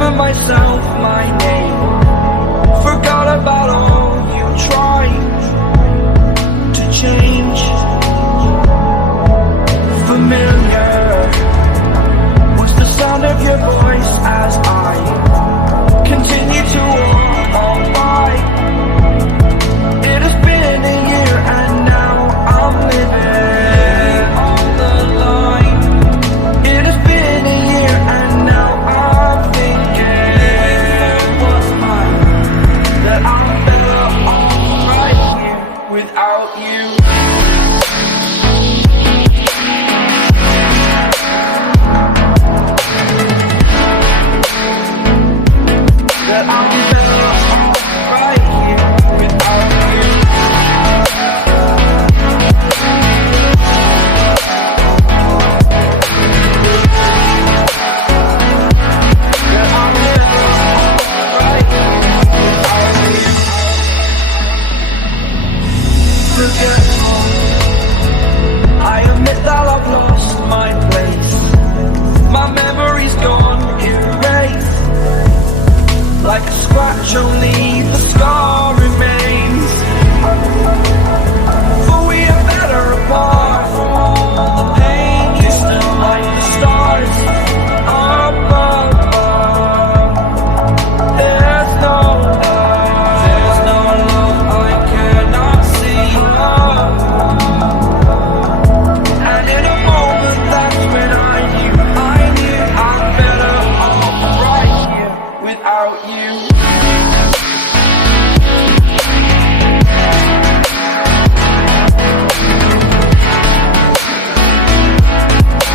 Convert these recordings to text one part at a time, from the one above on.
remember myself, my name. Forgot about all you tried to change. Familiar was the sound of your voice as I continue to walk on by. It has been a year and now I'm living on the line. It has been a year and now I'm thinking what's mine, that I'm better off right here without you. That I'm better off right here without you. That I'm better off right here without you. Forgetful, I admit that I've lost my place. My memory's gone erased. Like a scratch, only the scar remains. For we are better apart from all the pain. You still like the stars above. There's no love I cannot see. And in a moment, that's when I knew I'm better off right here without you.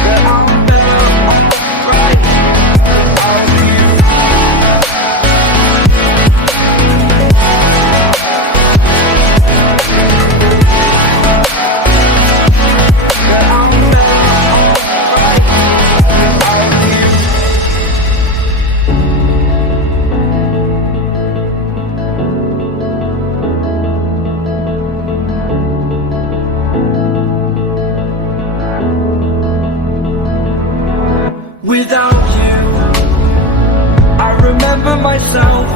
That I'm better off right without you. That I'm better off right without you. Without you, I remember myself,